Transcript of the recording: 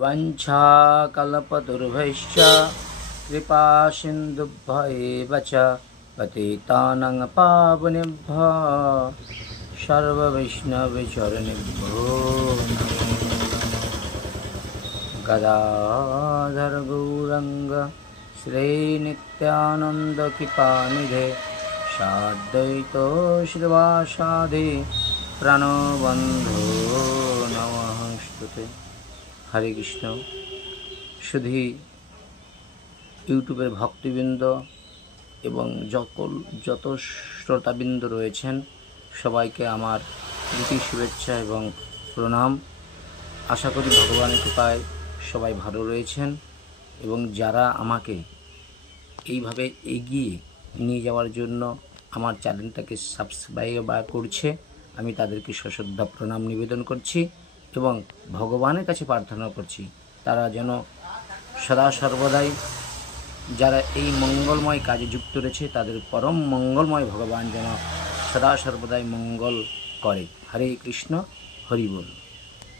वंशाकल्पतरुभ्यश्च कृपा सिन्धुभ्य एव च पतितानां पावनेभ्यो सर्ववैष्णवचरणेभ्यो नमो गदाधर गौरंग श्रीनित्यानंद कृपानिधे साद्वैत श्रीवासादि प्रणबंधो नमस्ते। हरे कृष्ण। शुধु ইউটিউবের ভক্তবৃন্দ এবং যত শ্রোতাবৃন্দ রয়েছেন সবাইকে আমার প্রীতি শুভেচ্ছা এবং প্রণাম। আশা করি ভগবানের কৃপায় সবাই ভালো রয়েছেন এবং যারা আমাকে এইভাবে এগিয়ে নিয়ে যাওয়ার জন্য আমার চ্যানেলটাকে সাবস্ক্রাইব করছে আমি তাদেরকে সশ্রদ্ধ প্রণাম নিবেদন করছি এবং ভগবানের কাছে প্রার্থনা করছি তারা যেন সদা সর্বদাই যারা এই মঙ্গলময় কাজে যুক্ত রয়েছে তাদের পরম মঙ্গলময় ভগবান যেন সদা সর্বদাই মঙ্গল করে। হরে কৃষ্ণ, হরি বল।